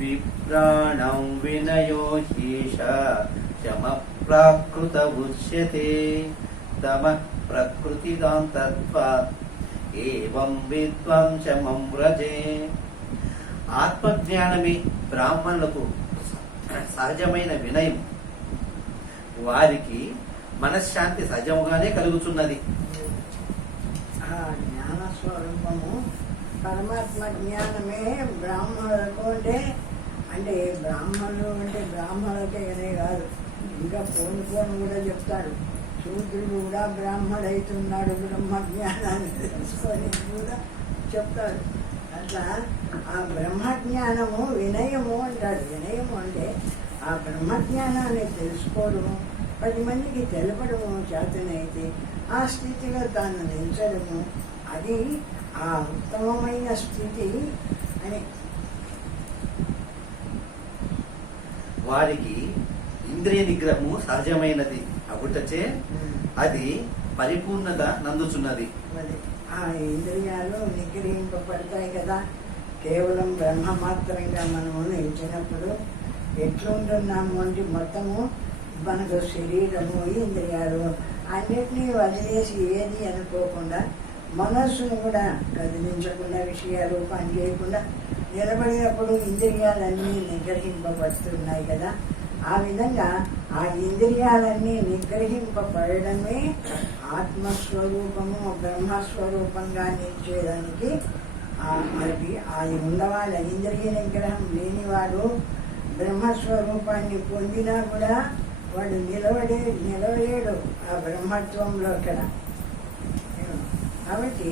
విప్రాణం వినయో హీష శమ ప్రాకృత ఉచ్యతే తమ ప్రకృతిదాంతత్వాత్ ఏవం విద్వాం శమం వ్రజే. ఆత్మజ్ఞానమే బ్రాహ్మణులకు సహజమైన వినయం. వారికి మనశ్శాంతి సహజముగానే కలుగుతున్నది. ఆ జ్ఞాన స్వరూపము పరమాత్మ జ్ఞానమే బ్రాహ్మణులకు అంటే బ్రాహ్మణులు అంటే బ్రాహ్మణులకే కాదు, ఇంకా పోను కూడా చెప్తాడు. శూద్రుడు కూడా బ్రాహ్మణుడైతున్నాడు బ్రహ్మ జ్ఞానాన్ని తెలుసుకొని కూడా చెప్తాడు. అట్లా ఆ బ్రహ్మజ్ఞానము వినయము అంటాడు. వినయము అంటే ఆ బ్రహ్మజ్ఞానాన్ని తెలుసుకోవడము, 10 మందికి తెలపడము, చేతనైతే ఆ స్థితిలో తాను నిలిచడము, అది ఆ ఉత్తమమైన స్థితి అని. వారికి ఇంద్రియ నిగ్రహము సహజమైనది అగుటచే అది పరిపూర్ణత నందుచున్నది. ఆ ఇంద్రియాలు నిగ్రహింపబడతాయి కదా. కేవలం బ్రహ్మ మాత్రంగా మనము నిలిచినప్పుడు ఎట్లుంటున్నాము అంటే మొత్తము మనకు శరీరము ఇంద్రియాలు అన్నిటినీ వదిలేసి ఏది అనుకోకుండా మనస్సును కూడా కదిలించకుండా విషయాలు పని చేయకుండా నిలబడినప్పుడు ఇంద్రియాలన్నీ నిగ్రహింపబడుతున్నాయి కదా. ఆ విధంగా ఆ ఇంద్రియాలన్నీ నిగ్రహింపబడమే ఆత్మస్వరూపము బ్రహ్మస్వరూపంగా నిలిచేదానికి మనకి అది ఉండవాళ్ళ. ఇంద్రియ నిగ్రహం లేనివాడు బ్రహ్మస్వరూపాన్ని పొందినా కూడా వాడు నిలవలేడు ఆ బ్రహ్మత్వంలో ఇక్కడ. కాబట్టి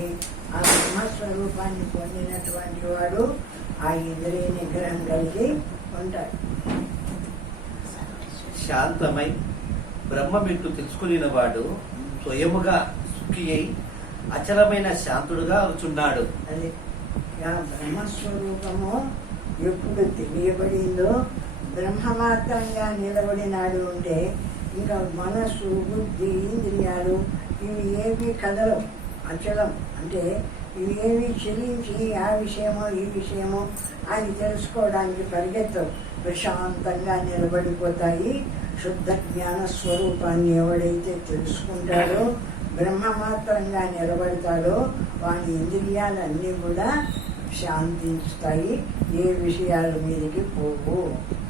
ఆ బ్రహ్మస్వరూపాన్ని పొందినటువంటి వాడు ఆ ఇంద్రియ నిగ్రహం కలిగి ఉంటాడు. శాంతమై బ్రహ్మమిట్టు తెలుసుకుని వాడు స్వయముగా సుఖి అయి అచలమైన శాంతుడుగా వచ్చున్నాడు. అది ఆ బ్రహ్మస్వరూపము ఎప్పుడు తెలియబడిందో బ్రహ్మమాత్రంగా నిలబడినాడు ఉంటే ఇంకా మనస్సు బుద్ధి ఇంద్రియాలు ఇవి ఏవి కదలవు, అచలం. అంటే ఇవి ఏవి చెల్లించి ఆ విషయమో ఈ విషయమో అని తెలుసుకోవడానికి పరిగెత్తవు, ప్రశాంతంగా నిలబడిపోతాయి. శుద్ధ జ్ఞాన స్వరూపాన్ని ఎవడైతే తెలుసుకుంటాడో బ్రహ్మమాత్రంగా నిలబడతాడో వాని ఇంద్రియాలన్నీ కూడా శాంతిస్తాయి, ఏ విషయాల మీదకి పోవు,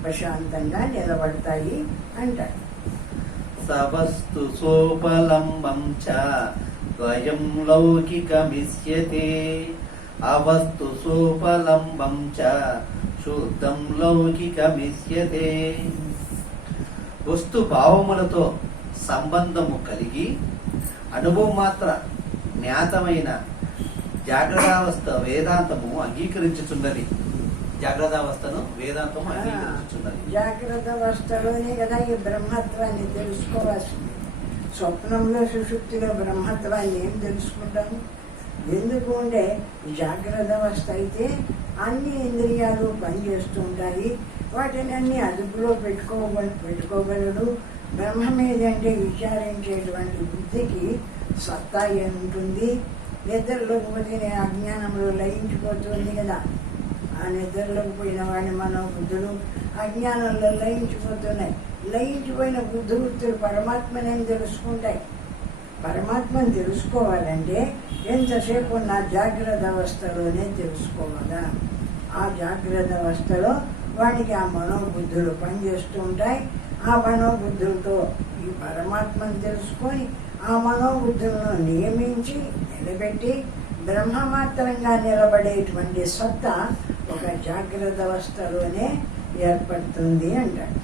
ప్రశాంతంగా నిలబడతాయి అంటాడు. సవస్తు సోపలంబం చ ద్వయం లౌకికమిష్యతే అవస్తు సోపలంబం చ శుద్ధం లౌకికమిష్యతే. వస్తు భావములతో సంబంధము కలిగి అనుభవం మాత్ర జ్ఞాతమైన జాగ్రత్తావస్థ వేదాంతము అంగీకరించుచున్నది. జాగ్రత్తావస్థను వేదాంతము అంగీకరించుచున్నది. జాగ్రత్త అవస్థలోనే కదా ఈ బ్రహ్మత్వాన్ని తెలుసుకోవాల్సింది. స్వప్నంలో సుషుప్తిలో బ్రహ్మత్వాన్ని ఏం తెలుసుకుంటాము? ఎందుకు అంటే జాగ్రత్త అవస్థ అయితే అన్ని ఇంద్రియాలు పనిచేస్తూ ఉంటాయి, వాటిని అన్ని అదుపులో పెట్టుకోగలడు. బ్రహ్మం ఏదంటే విచారించేటువంటి బుద్ధికి సత్తా ఉంటుంది. నిద్రలోకి పోతే అజ్ఞానంలో లయించిపోతుంది కదా. ఆ నిద్రలోకి పోయిన వాడిని మనోబుద్ధులు అజ్ఞానంలో లయించిపోతున్నాయి. లయించిపోయిన బుద్ధివృత్తులు పరమాత్మనేం తెలుసుకుంటాయి. పరమాత్మను తెలుసుకోవాలంటే ఎంతసేపు ఉన్న జాగ్రత్త అవస్థలోనే తెలుసుకోవాలా. ఆ జాగ్రత్త అవస్థలో వాడికి ఆ మనోబుద్ధులు పనిచేస్తూ ఉంటాయి. ఆ మనోబుద్ధులతో ఈ పరమాత్మను తెలుసుకొని ఆ మనోబుద్ధులను నియమించి నిలబెట్టి బ్రహ్మమాత్రంగా నిలబడేటువంటి సత్తా ఒక జాగ్రత్త అవస్థలోనే ఏర్పడుతుంది అంటాడు.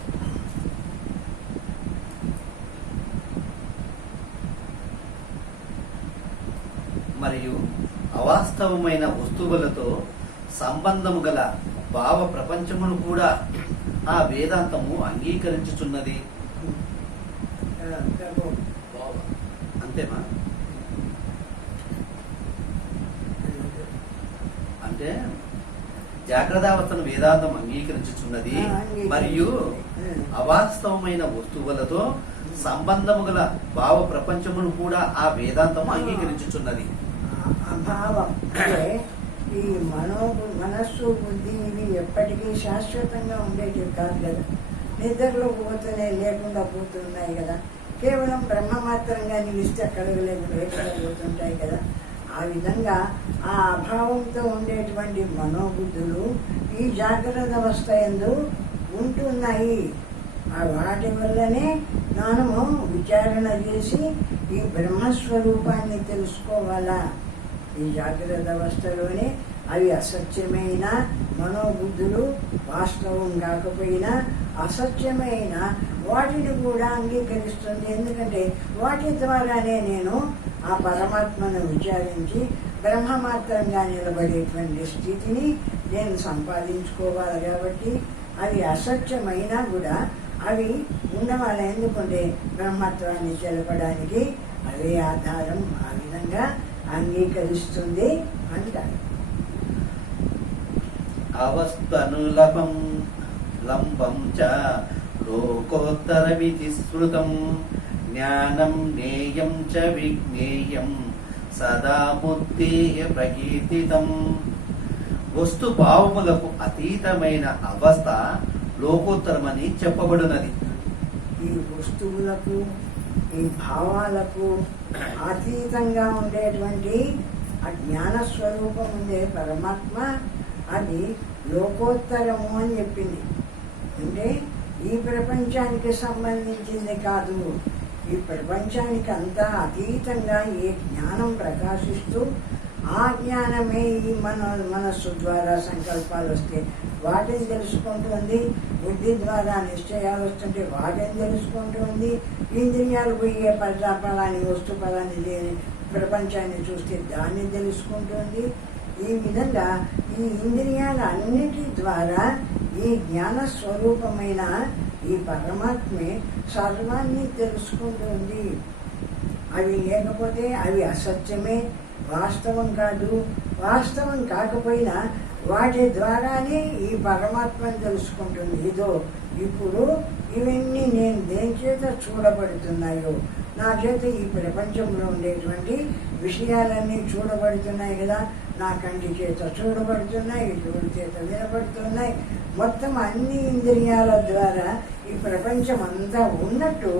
మరియు అవాస్తవమైన వస్తువులతో సంబంధము గల భావ ప్రపంచమును కూడా ఆ వేదాంతము అంగీకరించుచున్నది. అంతేనా? అంటే జాగ్రత్తావస్థను వేదాంతం అంగీకరించుచున్నది మరియు అవాస్తవమైన వస్తువులతో సంబంధము గల భావ ప్రపంచమును కూడా ఆ వేదాంతము అంగీకరించుచున్నది. అభావం అంటే ఈ మనస్సు బుద్ధి ఇవి ఎప్పటికీ శాశ్వతంగా ఉండేటివి కాదు కదా. నిద్రలో పోతున్నాయి, లేకుండా పోతున్నాయి కదా. కేవలం బ్రహ్మ మాత్రంగా నిలిస్తే లేకుండా పోతుంటాయి కదా. ఆ విధంగా ఆ అభావంతో ఉండేటువంటి మనోబుద్ధులు ఈ జాగ్రత్త అవస్థ యందు ఉంటున్నాయి. ఆ వాటి వల్లనే మనము విచారణ చేసి ఈ బ్రహ్మస్వరూపాన్ని తెలుసుకోవాలా. ఈ జాగ్రత్త అవస్థలోనే అవి అసత్యమైన మనోబుద్ధులు వాస్తవం కాకపోయినా అసత్యమైన వాటిని కూడా అంగీకరిస్తుంది. ఎందుకంటే వాటి ద్వారానే నేను ఆ పరమాత్మను విచారించి బ్రహ్మమాత్రంగా నిలబడేటువంటి స్థితిని నేను సంపాదించుకోవాలి. కాబట్టి అవి అసత్యమైనా కూడా అవి ఉండవాలి. ఎందుకంటే బ్రహ్మత్వాన్ని తెలపడానికి అవే ఆధారం. ఆ విధంగా అంగీకరిస్తుంది అంటారు. అవస్థనులపం లంబం చ లోకోత్తర విధి స్మృతం జ్ఞానం జ్ఞేయం చ విజ్ఞేయం సదా బుద్ధేయ ప్రకీర్తితం. వస్తు భావములకు అతీతమైన అవస్థ లోకోత్తరమని చెప్పబడినది. ఈ వస్తువులకు ఈ భావాలకు అతీతంగా ఉండేటువంటి ఆ జ్ఞాన స్వరూపం ఉండే పరమాత్మ అది లోకోత్తరము అని చెప్పింది. అంటే ఈ ప్రపంచానికి సంబంధించింది కాదు. ఈ ప్రపంచానికి అంతా అతీతంగా ఏ జ్ఞానం ప్రకాశిస్తూ ఆ జ్ఞానమే ఈ మనస్సు ద్వారా సంకల్పాలు వస్తే వాటిని తెలుసుకుంటుంది. బుద్ధి ద్వారా నిశ్చయాలు వస్తుంటే వాటిని తెలుసుకుంటుంది. ఇంద్రియాలు పోయే పదాన్ని వస్తు పదాన్ని ప్రపంచాన్ని చూస్తే దాన్ని తెలుసుకుంటుంది. ఈ విధంగా ఈ ఇంద్రియాల అన్నిటి ద్వారా ఈ జ్ఞాన స్వరూపమైన ఈ పరమాత్మే సర్వాన్ని తెలుసుకుంటుంది. అవి లేకపోతే అవి అసత్యమే, వాస్తవం కాదు. వాస్తవం కాకపోయినా వాటి ద్వారానే ఈ పరమాత్మను తెలుసుకుంటుంది. ఇదో ఇప్పుడు ఇవన్నీ నేను దేని చేత చూడబడుతున్నాయో, నా చేత ఈ ప్రపంచంలో ఉండేటువంటి విషయాలన్నీ చూడబడుతున్నాయి కదా. నా కంటి చేత చూడబడుతున్నాయి, చెవుల చేత వినబడుతున్నాయి. మొత్తం అన్ని ఇంద్రియాల ద్వారా ఈ ప్రపంచం అంతా ఉన్నట్టు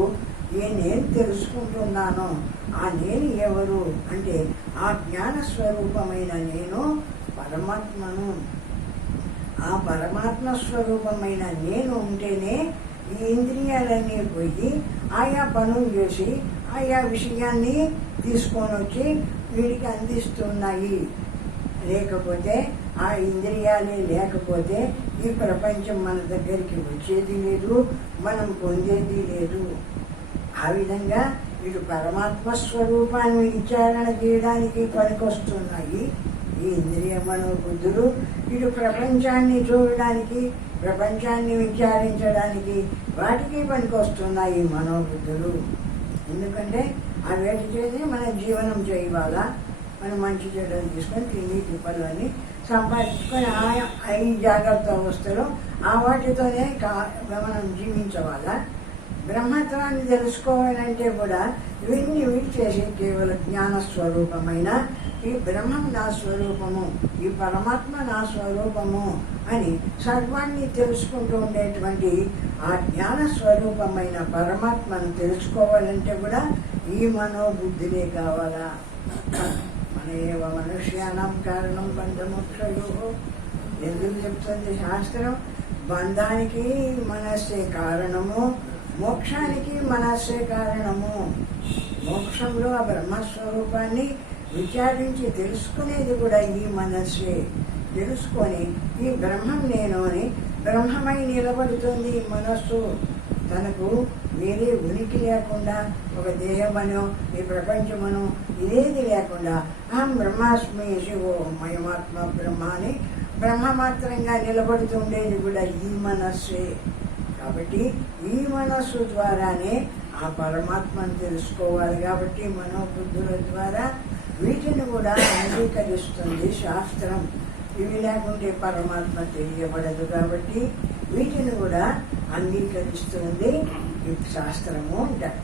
నేను తెలుసుకుంటున్నాను. ఆ నేను ఎవరు అంటే ఆ జ్ఞాన స్వరూపమైన నేను పరమాత్మను. ఆ పరమాత్మ స్వరూపమైన నేను ఉంటేనే ఈ ఇంద్రియాలన్నీ పోయి ఆయా పనులు చేసి ఆయా విషయాన్ని తీసుకొని వచ్చి వీడికి అందిస్తున్నాయి. లేకపోతే ఆ ఇంద్రియాలే లేకపోతే ఈ ప్రపంచం మన దగ్గరికి వచ్చేది లేదు, మనం పొందేది లేదు. ఆ విధంగా వీడు పరమాత్మ స్వరూపాన్ని విచారణ చేయడానికి పనికొస్తున్నాయి ఈ ఇంద్రియ మనోబుద్ధులు. వీడు ప్రపంచాన్ని చూడడానికి, ప్రపంచాన్ని విచారించడానికి వాటికి పనికొస్తున్నాయి ఈ మనోబుద్ధులు. ఎందుకంటే ఆ వేటి చేసి మన జీవనం చేయవాలా, మనం మంచి చెడ్డలు తీసుకొని తిండి తిప్పలు అని సంపాదించుకొని ఈ జాగ్రత్త అవస్థలో ఆ వాటితోనే మనం జీవించవాలా. బ్రహ్మత్వాన్ని తెలుసుకోవాలంటే కూడా ఇవన్నీ చేసి కేవలం జ్ఞాన స్వరూపమైన ఈ బ్రహ్మం నా స్వరూపము, ఈ పరమాత్మ నా స్వరూపము అని సర్వాన్ని తెలుసుకుంటూ ఉండేటువంటి ఆ జ్ఞాన స్వరూపమైన పరమాత్మను తెలుసుకోవాలంటే కూడా ఈ మనోబుద్ధిలే కావాలా. మన ఏవ మనుష్యానం కారణం బంధమోక్షయో. ఎందుకు చెప్తుంది శాస్త్రం? బంధానికి మనస్సే కారణము, మోక్షానికి మనస్సే కారణము. మోక్షంలో ఆ బ్రహ్మస్వరూపాన్ని విచారించి తెలుసుకునేది కూడా ఈ మనస్సే. తెలుసుకొని ఈ బ్రహ్మం నేను అని బ్రహ్మమై నిలబడుతుంది ఈ మనస్సు. తనకు వేరే ఉనికి లేకుండా ఒక దేహమనో ఈ ప్రపంచమనో ఇదేది లేకుండా అహం బ్రహ్మాస్మి శివో మయమాత్మ బ్రహ్మ అని బ్రహ్మమాత్రంగా నిలబడుతుండేది కూడా ఈ మనస్సే. కాబట్టి ఈ మనస్సు ద్వారానే ఆ పరమాత్మను తెలుసుకోవాలి. కాబట్టి మనోబుద్ధుల ద్వారా వీటిని కూడా అంగీకరిస్తుంది శాస్త్రం. ఇవి లేకుంటే పరమాత్మ తెలియబడదు. కాబట్టి వీటిని కూడా అంగీకరిస్తుంది ఈ శాస్త్రము అంటారు.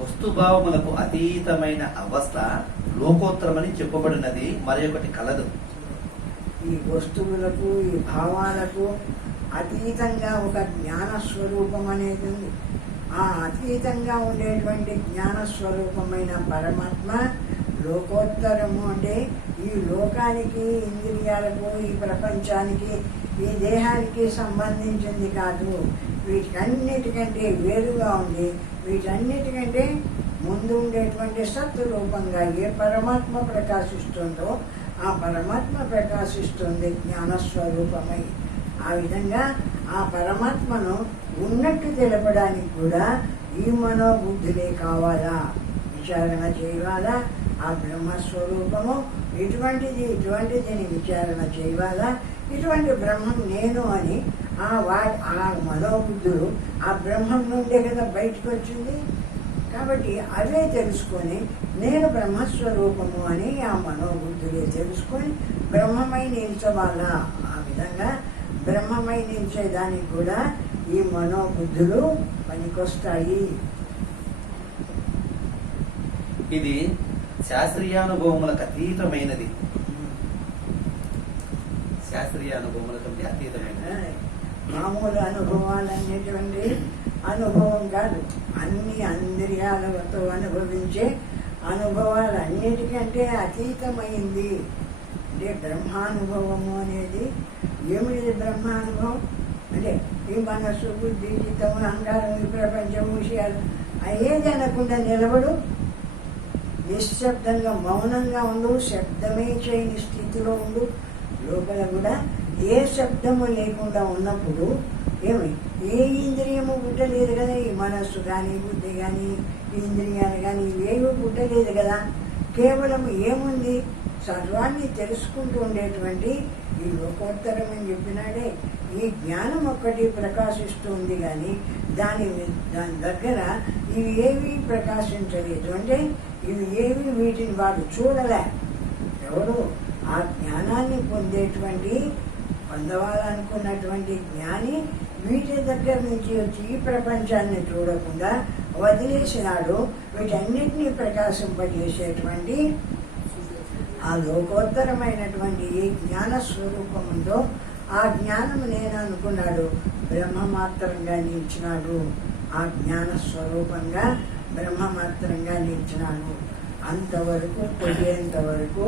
వస్తుభావములకు అతీతమైన అవస్థ లోకోత్తరమని చెప్పబడినది. మరి ఒకటి కలదు. ఈ వస్తువులకు, ఈ భావాలకు అతీతంగా ఒక జ్ఞాన స్వరూపం అనేది ఉంది. ఆ అతీతంగా ఉండేటువంటి జ్ఞాన స్వరూపమైన పరమాత్మ లోకోత్తరము అంటే ఈ లోకానికి, ఇంద్రియాలకు, ఈ ప్రపంచానికి, ఈ దేహానికి సంబంధించింది కాదు. వీటన్నిటికంటే వేరుగా ఉండి వీటన్నిటికంటే ముందు ఉండేటువంటి సత్వరూపంగా ఏ పరమాత్మ ప్రకాశిస్తుందో ఆ పరమాత్మ ప్రకాశిస్తుంది జ్ఞానస్వరూపమై. ఆ విధంగా ఆ పరమాత్మను ఉన్నట్టు తెలపడానికి కూడా ఈ మనోబుద్ధులే కావాలా, విచారణ చేయాలా. ఆ బ్రహ్మస్వరూపము ఇటువంటిదని విచారణ చేయాలా. ఇటువంటి బ్రహ్మం నేను అని ఆ మనోబుద్ధులు ఆ బ్రహ్మం నుండే కదా బయటకు వచ్చింది. కాబట్టి అవే తెలుసుకొని నేను బ్రహ్మస్వరూపము అని ఆ మనోబుద్ధులే తెలుసుకొని బ్రహ్మమై నిల్చవాలా. ఆ విధంగా బ్రహ్మమై నిల్చేదానికి కూడా ఈ మనోబుద్ధులు పనికొస్తాయి. ఇది శాస్త్రీయానుభవములకు అతీతమైనది. శాస్త్రీయానుభవములకు అతీతమైనది. మామూలు అనుభవాలనేటువంటి అనుభవం కాదు, అన్ని ఇంద్రియాలతో అనుభవించే అనుభవాలన్నిటికంటే అతీతమైంది. అంటే బ్రహ్మానుభవము అనేది ఏమిటి? బ్రహ్మానుభవం అంటే ఈ మనస్సు, బుద్ధి, చిత్తం, అహంకారం, ఈ ప్రపంచం విషయాలు అయ్యేది అనకుండా నిలబడు, నిశ్శబ్దంగా మౌనంగా ఉండు, శబ్దమే చేయని స్థితిలో ఉండు. లోపల కూడా ఏ శబ్దము లేకుండా ఉన్నప్పుడు ఏమి ఏ ఇంద్రియము పుట్టలేదు కదా. ఈ మనస్సు కానీ, బుద్ధి కానీ, ఇంద్రియాలు కానీ ఇవేవి పుట్టలేదు కదా. కేవలం ఏముంది? సర్వాన్ని తెలుసుకుంటూ ఉండేటువంటి ఈ లోకోత్తరం అని చెప్పినాడే ఈ జ్ఞానం ఒక్కటి ప్రకాశిస్తుంది. కానీ దాని దగ్గర ఇవి ఏవి ప్రకాశించలేదు. అంటే ఇవి ఏవి వీటిని వాడు చూడలే. ఎవరు ఆ జ్ఞానాన్ని పొందవాలనుకున్నటువంటి జ్ఞాని వీటి దగ్గర నుంచి వచ్చి ఈ ప్రపంచాన్ని చూడకుండా వదిలేసినాడు. వీటన్నిటినీ ప్రకాశింపజేసేటువంటి ఆ లోకోత్తరమైనటువంటి ఏ జ్ఞాన స్వరూపం ఉందో ఆ జ్ఞానం నేను అనుకున్నాడు, బ్రహ్మమాత్రంగా నిలిచినాడు. ఆ జ్ఞాన స్వరూపంగా బ్రహ్మమాత్రంగా నిలిచినాడు. అంతవరకు పోయేంత వరకు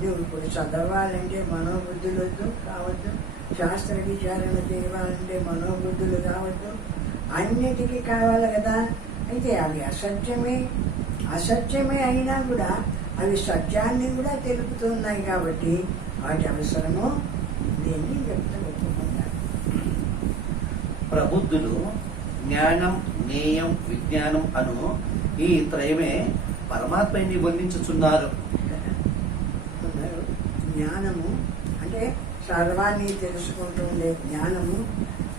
నువ్వు ఇప్పుడు చదవాలంటే మనోబుద్ధులు కావద్దు, శాస్త్ర విచారణ చేయాలంటే మనోబుద్ధులు కావద్దు, అన్నిటికీ కావాలి కదా. అయితే అవి అసత్యమే అయినా కూడా అవి సత్యాన్ని కూడా తెలుపుతున్నాయి. కాబట్టి వాటి అవసరము దీన్ని చెప్తూ ఒప్పుకుంటారు. ప్రబుద్ధులు జ్ఞానం, జ్ఞేయం, విజ్ఞానం అను ఈ త్రయమే పరమాత్మని వర్ణించుచున్నారు. జ్ఞానము అంటే సర్వాన్ని తెలుసుకుంటూ ఉండే జ్ఞానము,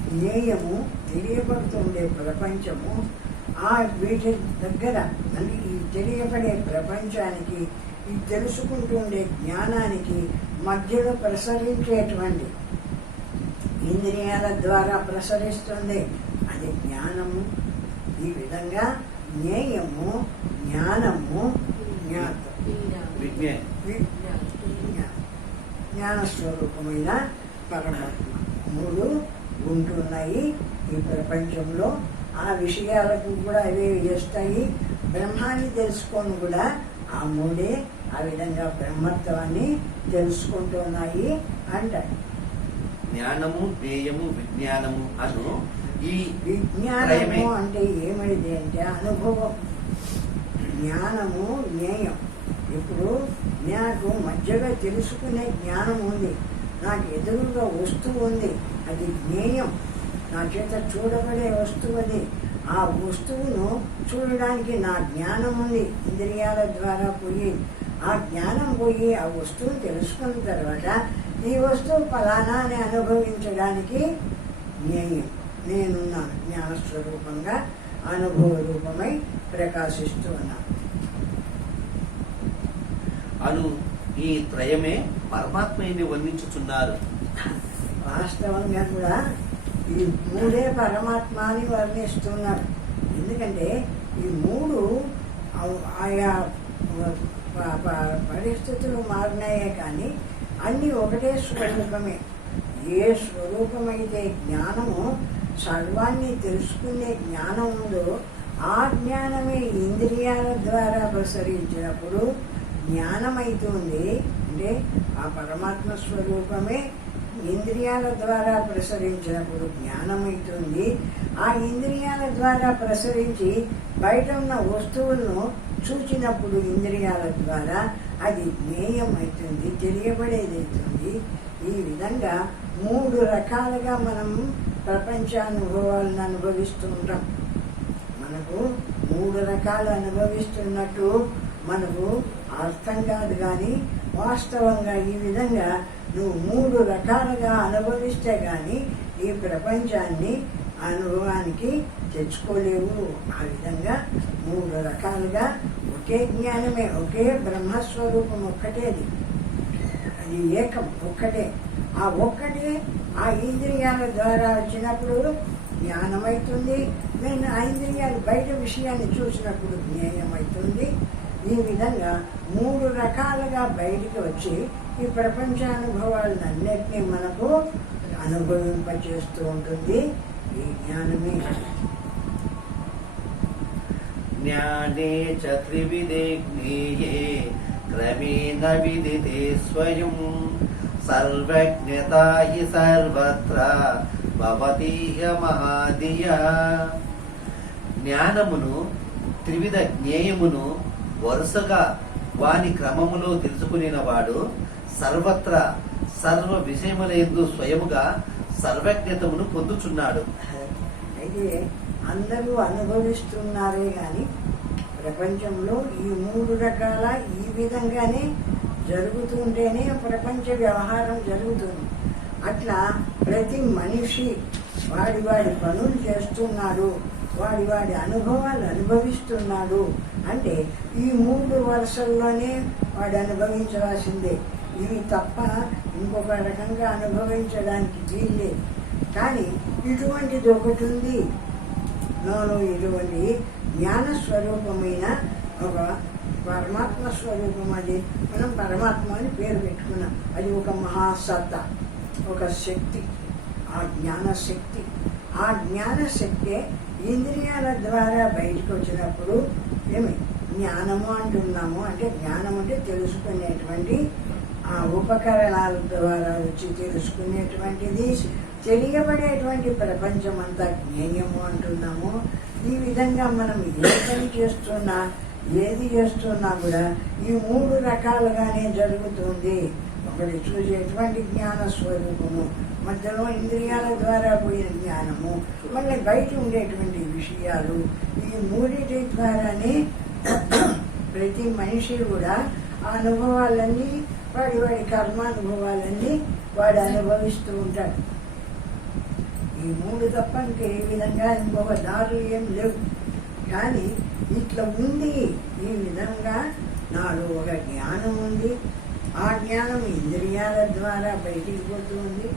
జ్ఞేయము తెలియబడుతూ ఉండే ప్రపంచము. ఆ వీటి దగ్గర అంటే ఈ తెలియబడే ప్రపంచానికి, ఈ తెలుసుకుంటూ ఉండే జ్ఞానానికి మధ్యలో ప్రసరించేటువంటి ఇంద్రియాల ద్వారా ప్రసరిస్తుంది అది జ్ఞానము. ఈ విధంగా జ్ఞేయము, జ్ఞానము, జ్ఞానస్వరూపమైన పరమాత్మ మూడు ఉంటున్నాయి ఈ ప్రపంచంలో. ఆ విషయాలకు కూడా అవే చేస్తాయి. బ్రహ్మాన్ని తెలుసుకొని కూడా ఆ మూడే ఆ విధంగా బ్రహ్మత్వాన్ని తెలుసుకుంటున్నాయి అంటారు. జ్ఞానము, జ్ఞేయము, విజ్ఞానము అను ఈ విజ్ఞానము అంటే ఏమిటి అంటే అనుభవం. జ్ఞానము, జ్ఞేయం. ఇప్పుడు నాకు మధ్యగా తెలుసుకునే జ్ఞానం ఉంది, నాకు ఎదురుగా వస్తువు ఉంది, అది జ్ఞేయం. నా చేత చూడబడే వస్తువు అది. ఆ వస్తువును చూడడానికి నా జ్ఞానం ఉంది, ఇంద్రియాల ద్వారా పోయి ఆ జ్ఞానం పోయి ఆ వస్తువును తెలుసుకున్న తర్వాత ఈ వస్తువు ఫలానా అని అనుభవించడానికి జ్ఞేయం. నేనున్నాను, జ్ఞానస్వరూపంగా అనుభవ రూపమై ప్రకాశిస్తూ ఉన్నాను. అను ఈ త్రయమే పరమాత్మని వర్ణించుచున్నారు. వాస్తవంగా కూడా ఈ మూడే పరమాత్మ అని వర్ణిస్తున్నారు. ఎందుకంటే ఈ మూడు ఆయా పరిస్థితులు మారినాయే కానీ అన్ని ఒకటే స్వరూపమే. ఏ స్వరూపమైతే జ్ఞానము సర్వాన్ని తెలుసుకునే జ్ఞానం ఉందో ఆ జ్ఞానమే ఇంద్రియాల ద్వారా ప్రసరించినప్పుడు జ్ఞానమైతుంది. అంటే ఆ పరమాత్మ స్వరూపమే ఇంద్రియాల ద్వారా ప్రసరించినప్పుడు జ్ఞానమైతుంది. ఆ ఇంద్రియాల ద్వారా ప్రసరించి బయట ఉన్న వస్తువులను చూచినప్పుడు ఇంద్రియాల ద్వారా అది జ్ఞేయమవుతుంది, తెలియబడేదవుతుంది. ఈ విధంగా 3 రకాలుగా మనం ప్రపంచానుభవాలను అనుభవిస్తూ ఉంటాం. మనకు 3 రకాలు అనుభవిస్తున్నట్టు మనకు అర్థం కాదు, కానీ వాస్తవంగా ఈ విధంగా నువ్వు 3 రకాలుగా అనుభవిస్తే కానీ ఈ ప్రపంచాన్ని అనుభవానికి తెచ్చుకోలేవు. ఆ విధంగా 3 రకాలుగా ఒకే జ్ఞానమే, ఒకే బ్రహ్మస్వరూపం ఒక్కటేది, అది ఏకం ఒక్కటే. ఆ ఒక్కటే ఆ ఇంద్రియాల ద్వారా వచ్చినప్పుడు జ్ఞానమవుతుంది. నేను ఆ ఇంద్రియాలు బయట విషయాన్ని చూసినప్పుడు జ్ఞేయమవుతుంది. ఈ విధంగా 3 రకాలుగా బయటికి వచ్చి ఈ ప్రపంచానుభవాలన్నిటినీ మనకు అనుభవింపచేస్తూ ఉంటుంది ఈ జ్ఞానమే. జ్ఞానే చ త్రివిధే జ్ఞేయే క్రమేణ విదితే స్వయం సర్వజ్ఞతా హి సర్వత్ర భవతీహ మహాదియా. జ్ఞానమును త్రివిధ జ్ఞేయమును వరుసగా వాని క్రమములో తెలుసుకునేవాడు సర్వత్రా సర్వ విషయములందు స్వయముగా సర్వజ్ఞతమును పొందుచున్నాడు. అయితే అందరూ అనుభవిస్తున్నారే కానీ ప్రపంచంలో ఈ 3 రకాల ఈ విధంగానే జరుగుతుంటేనే ప్రపంచ వ్యవహారం జరుగుతుంది. అట్లా ప్రతి మనిషి వాడి పనులు చేస్తున్నాడు, వాడి అనుభవాలు అనుభవిస్తున్నాడు. అంటే ఈ 3 వరుసల్లోనే వాడు అనుభవించవలసిందే. ఇవి తప్ప ఇంకొక రకంగా అనుభవించడానికి వీల్లేదు. కానీ ఇటువంటిది ఒకటి ఉంది. ఇటువంటి జ్ఞాన స్వరూపమైన ఒక పరమాత్మ స్వరూపం. అది మనం పరమాత్మ అని పేరు పెట్టుకున్నాం. అది ఒక మహాసత్త, ఒక శక్తి, ఆ జ్ఞాన శక్తి. ఆ జ్ఞాన శక్తి ఇంద్రియాల ద్వారా బయటకు వచ్చినప్పుడు ఏమి జ్ఞానము అంటున్నాము. అంటే జ్ఞానం అంటే తెలుసుకునేటువంటి ఆ ఉపకరణాల ద్వారా వచ్చి తెలుసుకునేటువంటిది, తెలియబడేటువంటి ప్రపంచం అంతా జ్ఞేయము అంటున్నాము. ఈ విధంగా మనం ఏ పని చేస్తున్నా, ఏది చేస్తున్నా కూడా ఈ 3 రకాలుగానే జరుగుతుంది. ఒకటి చూసేటువంటి జ్ఞాన స్వరూపము, మధ్యలో ఇంద్రియాల ద్వారా పోయిన జ్ఞానము, మళ్ళీ బయట ఉండేటువంటి విషయాలు. ఈ 3 ద్వారానే ప్రతి మనిషి కూడా ఆ అనుభవాలన్నీ వాడి కర్మానుభవాలన్నీ వాడు అనుభవిస్తూ ఉంటాడు. ఈ 3 తప్ప ఇంకా ఏ విధంగా ఇంకొక దారులు ఏం లేవు. కానీ ఇట్లా ఉంది. ఈ విధంగా నాలో ఒక జ్ఞానం ఉంది. ఆ జ్ఞానం ఇంద్రియాల ద్వారా బయటికి పోతుంది.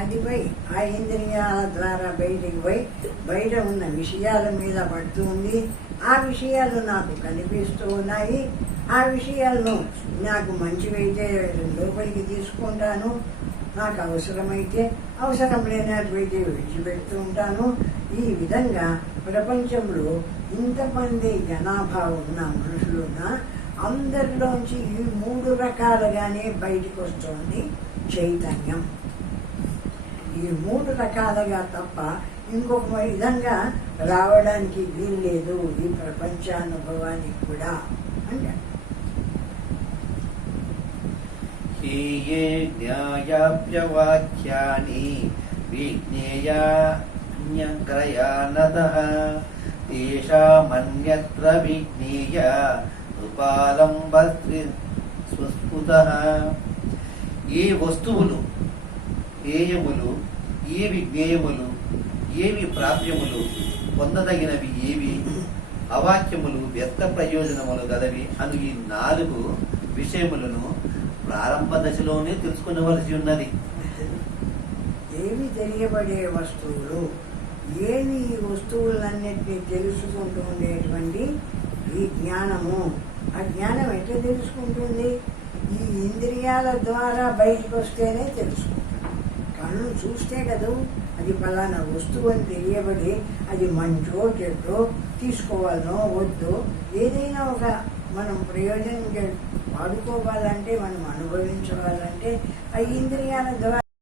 అది పోయి ఆ ఇంద్రియాల ద్వారా బయటికి పోయి బయట ఉన్న విషయాల మీద పడుతుంది. ఆ విషయాలు నాకు కనిపిస్తూ ఉన్నాయి. ఆ విషయాలను నాకు మంచివైతే లోపలికి తీసుకుంటాను, నాకు అవసరమైతే, అవసరం లేనట్లయితే విడిచిపెడుతూ ఉంటాను. ఈ విధంగా ప్రపంచంలో ఇంతమంది జనాభా ఉన్న మనుషులున్న అందరిలోంచి ఈ 3 రకాలుగానే బయటికి వస్తుంది చైతన్యం. ఈ 3 రకాలుగా తప్ప ఇంకొక విధంగా రావడానికి వీల్లేదు ఈ ప్రపంచానుభవానికి కూడా అంటే. హీయే జ్ఞాయాప్యవాక్యాని విజ్ఞేయాన్యగ్రయానతః తేషామన్యత్ర విజ్ఞేయ రూపాలంబస్త్రి సుస్ఫుటః. ఏ వస్తువులు, జ్ఞేయములు, ఏవి జ్ఞేయములు, ఏవి ప్రాప్యములు, పొందదగినవి ఏవి, అవాక్యములు, వ్యర్థ ప్రయోజనములు గలవి అను ఈ 4 విషయములను ప్రారంభ దశలోనే తెలుసుకునవలసి ఉన్నది. ఏవి తెలియబడే వస్తువులు, ఏమి ఈ వస్తువులన్నిటినీ తెలుసుకుంటూ ఉండేటువంటి ఈ జ్ఞానము. ఆ జ్ఞానం ఎట్లా తెలుసుకుంటుంది? ఈ ఇంద్రియాల ద్వారా బయటకు వస్తేనే తెలుసుకుంటుంది. కన్ను చూస్తే కదా అది ఫలానా వస్తువు అని తెలియబడి అది మంచో చెడ్డో తీసుకోవాలనో వద్దో ఏదైనా ఒక మనం ప్రయోజనం వాడుకోవాలంటే మనం అనుభవించవాలంటే ఆ ఇంద్రియాల ద్వారా